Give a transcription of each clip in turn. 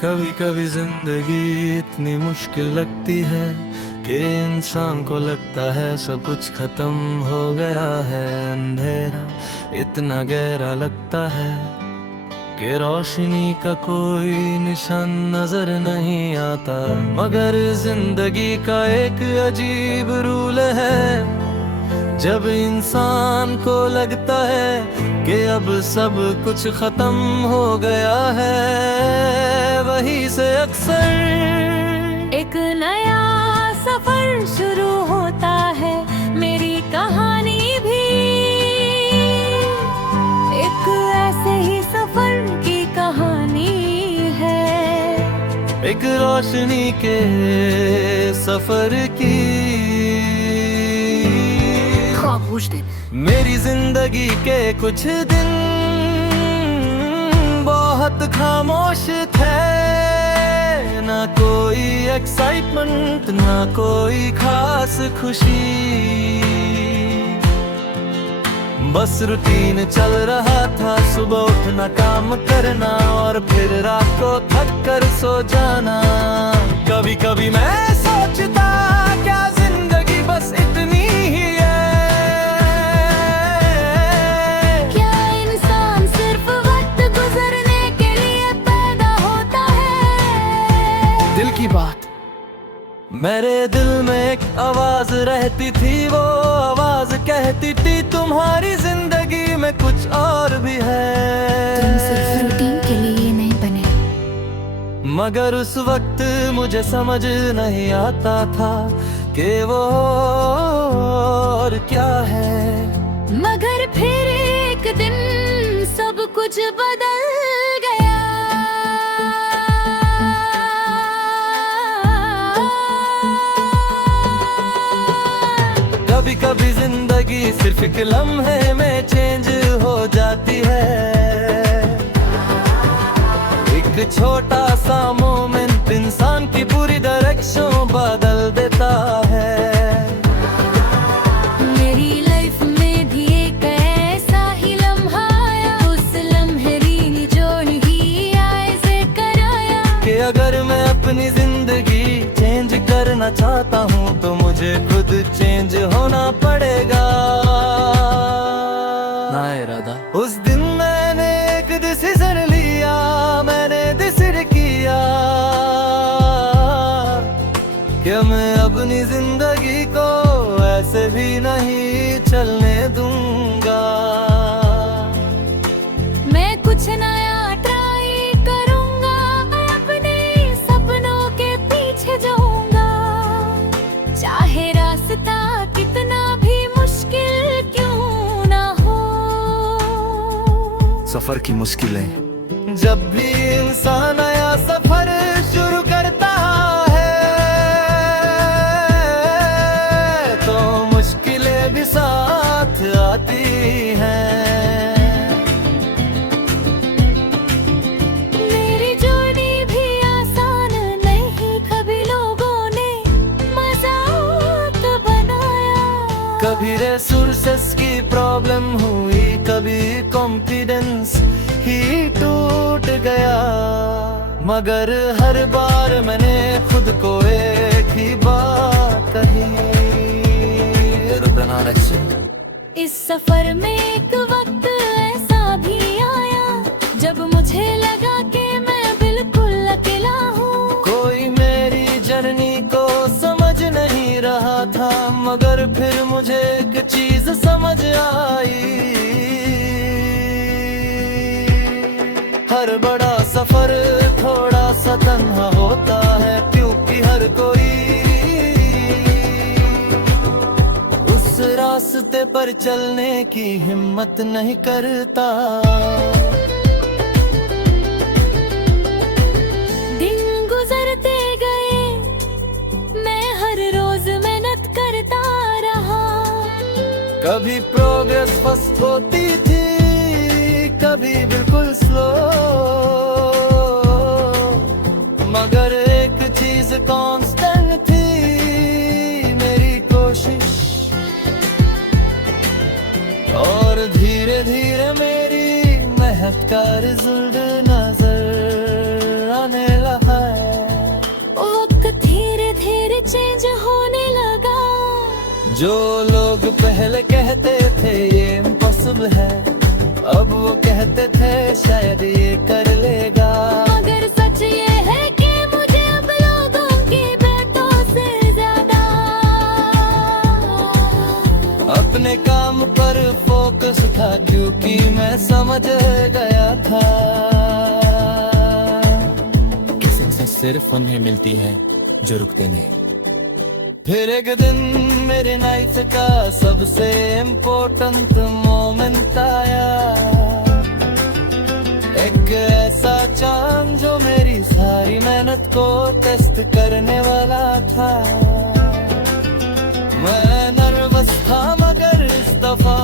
कभी कभी जिंदगी इतनी मुश्किल लगती है कि इंसान को लगता है सब कुछ खत्म हो गया है। अंधेरा इतना गहरा लगता है कि रोशनी का कोई निशान नजर नहीं आता। मगर जिंदगी का एक अजीब रूल है, जब इंसान को लगता है कि अब सब कुछ खत्म हो गया है, वहीं से अक्सर एक नया सफर शुरू होता है। मेरी कहानी भी एक ऐसे ही सफर की कहानी है, एक रोशनी के सफर की। मेरी जिंदगी के कुछ दिन बहुत खामोश थे, ना कोई एक्साइटमेंट ना कोई खास खुशी, बस रूटीन चल रहा था। सुबह उठना, काम करना और फिर रात को थक कर सो जाना। कभी कभी मैं सोचता, क्या जिंदगी बस इतनी ही है? क्या इंसान सिर्फ वक्त गुजरने के लिए पैदा होता है? दिल की बात। मेरे दिल में एक आवाज रहती थी, वो आवाज कहती थी तुम्हारी जिंदगी में कुछ और भी है। तुम सिर्फ रूटीन के लिए नहीं बने। मगर उस वक्त मुझे समझ नहीं आता था कि वो और क्या है। मगर फिर एक दिन सब कुछ बदल गया। कभी कभी जिंदगी सिर्फ एक लम्हे में चेंज हो जाती है। एक छोटा सा मोमेंट इंसान की पूरी डायरेक्शन बदल देता है। मेरी लाइफ में भी एक ऐसा ही लम्हा आया, उस लम्हे ने जोड़ ही ऐसे कराया कि अगर मैं अपनी जिंदगी चेंज करना चाहता हूँ तो मुझे खुद चेंज होना पड़ेगा। ना इरादा। उस दिन मैंने एक डिसीजन लिया, मैंने डिसाइड किया कि मैं अपनी जिंदगी को ऐसे भी नहीं चलने दूंगा। मैं कुछ नया ट्राई करूंगा, अपने सपनों के पीछे जाऊंगा, चाहे रास्ता कितना भी मुश्किल क्यों ना हो। सफर की मुश्किलें। जब भी इंसान नया सफर शुरू करता है तो मुश्किलें भी साथ आती हैं। मेरी जर्नी भी आसान नहीं, कभी लोगों ने मजाक बनाया। कभी रिसोर्सेस की प्रॉब्लम हुई, कभी कॉन्फिडेंस ही टूट गया। मगर हर बार मैंने खुद को एक ही बात कही, रुकना नहीं। इस सफर में एक वक्त ऐसा भी आया जब मुझे लगा कि मैं बिल्कुल अकेला हूँ। कोई मेरी जर्नी को समझ नहीं रहा था, मगर फिर मुझे एक चीज समझ आई। हर बड़ा सफर थोड़ा सा तन्हा होता है, क्योंकि हर कोई उस रास्ते पर चलने की हिम्मत नहीं करता। दिन गुजरते गए, मैं हर रोज मेहनत करता रहा। कभी प्रोग्रेस फास्ट होती थी, कभी बिल्कुल स्लो, मगर एक चीज कांस्टेंट थी, मेरी कोशिश। और धीरे धीरे मेरी मेहनत का रिजल्ट नजर आने लगा। जो लोग पहले कहते थे ये इम्पॉसिबल है, अब वो कहते थे शायद ये कर लेगा। मगर सच ये है कि मुझे अब लोगों की बातों से ज्यादा अपने काम पर फोकस था, क्योंकि मैं समझ गया था कि सक्सेस सिर्फ उन्हें मिलती है जो रुकते नहीं। फिर एक दिन मेरे लाइफ का सबसे इम्पोर्टेंट मोमेंट आया, एक ऐसा चांद जो मेरी सारी मेहनत को टेस्ट करने वाला था। मैं नर्वस था मगर इस दफा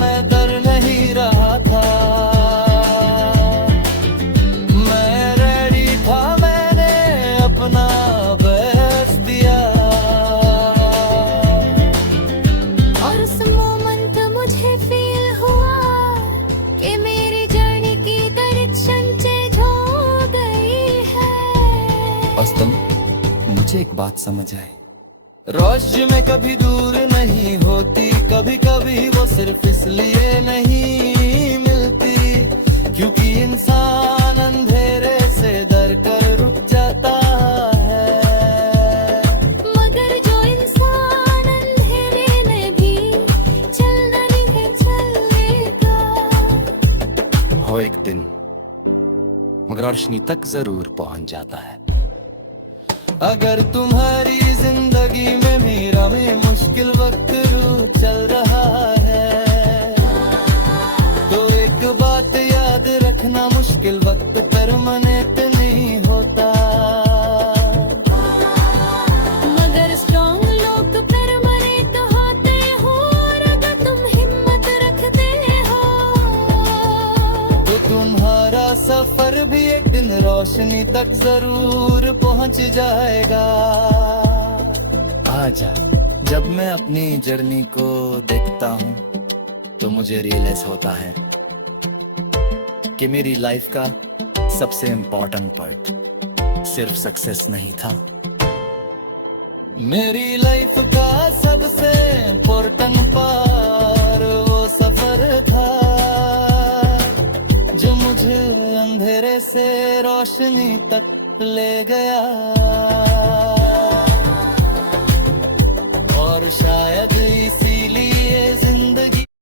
मैं डर नहीं रहा था। मैं रेडी था, मैंने अपना बेस्ट दिया। और उस मोमेंट मुझे फील हुआ कि मेरी जर्नी की डायरेक्शन चेंज हो गई है। औसतन मुझे एक बात समझ आई, रोशनी में कभी दूर नहीं होती, कभी कभी वो सिर्फ इसलिए नहीं मिलती क्योंकि इंसान अंधेरे से डर कर रुक जाता है। मगर जो इंसान अंधेरे में भी चलना नहीं चलेगा, हो एक दिन मगर रोशनी तक जरूर पहुंच जाता है। अगर तुम्हारी जिंदगी में मेरा भी मुश्किल वक्त चल रहा है, तो एक बात याद रखना, मुश्किल वक्त परमानेंट नहीं होता। मगर स्ट्रॉन्ग लोग परमानेंट होते हो, और अगर तुम हिम्मत रखते हो तो तुम्हारा सफर भी एक दिन रोशनी तक जरूर पहुंच जाएगा। आजा, जब मैं अपनी जर्नी को देखता हूँ तो मुझे रियलाइज होता है कि मेरी लाइफ का सबसे इम्पोर्टेंट पार्ट सिर्फ सक्सेस नहीं था। मेरी लाइफ का सबसे इम्पोर्टेंट पार्ट वो सफर था जो मुझे अंधेरे से रोशनी तक ले गया। और शायद